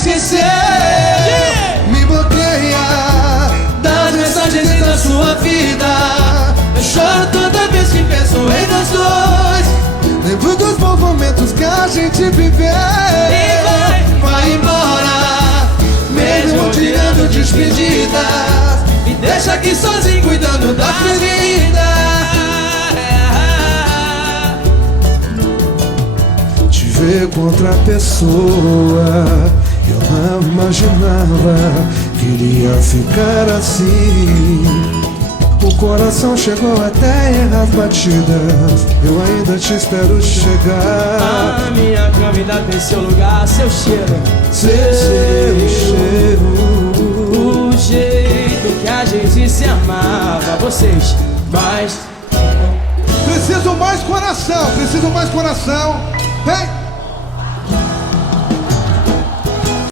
esquecer. Me bloqueia das mensagens da sua vida. Eu choro toda vez que penso em nós dois. Lembro dos bons momentos que a gente viveu. E vai embora, mesmo odiando despedidas. Me deixa aqui sozinho cuidando da ferida. Te ver com outra pessoa, eu não imaginava que iria ficar assim. O coração chegou até errar as batidas. Eu ainda te espero chegar. A minha cama ainda tem seu lugar, seu cheiro. Seu cheiro. O jeito que a gente se amava. Vocês, mais. Preciso mais coração, preciso mais coração. Vem!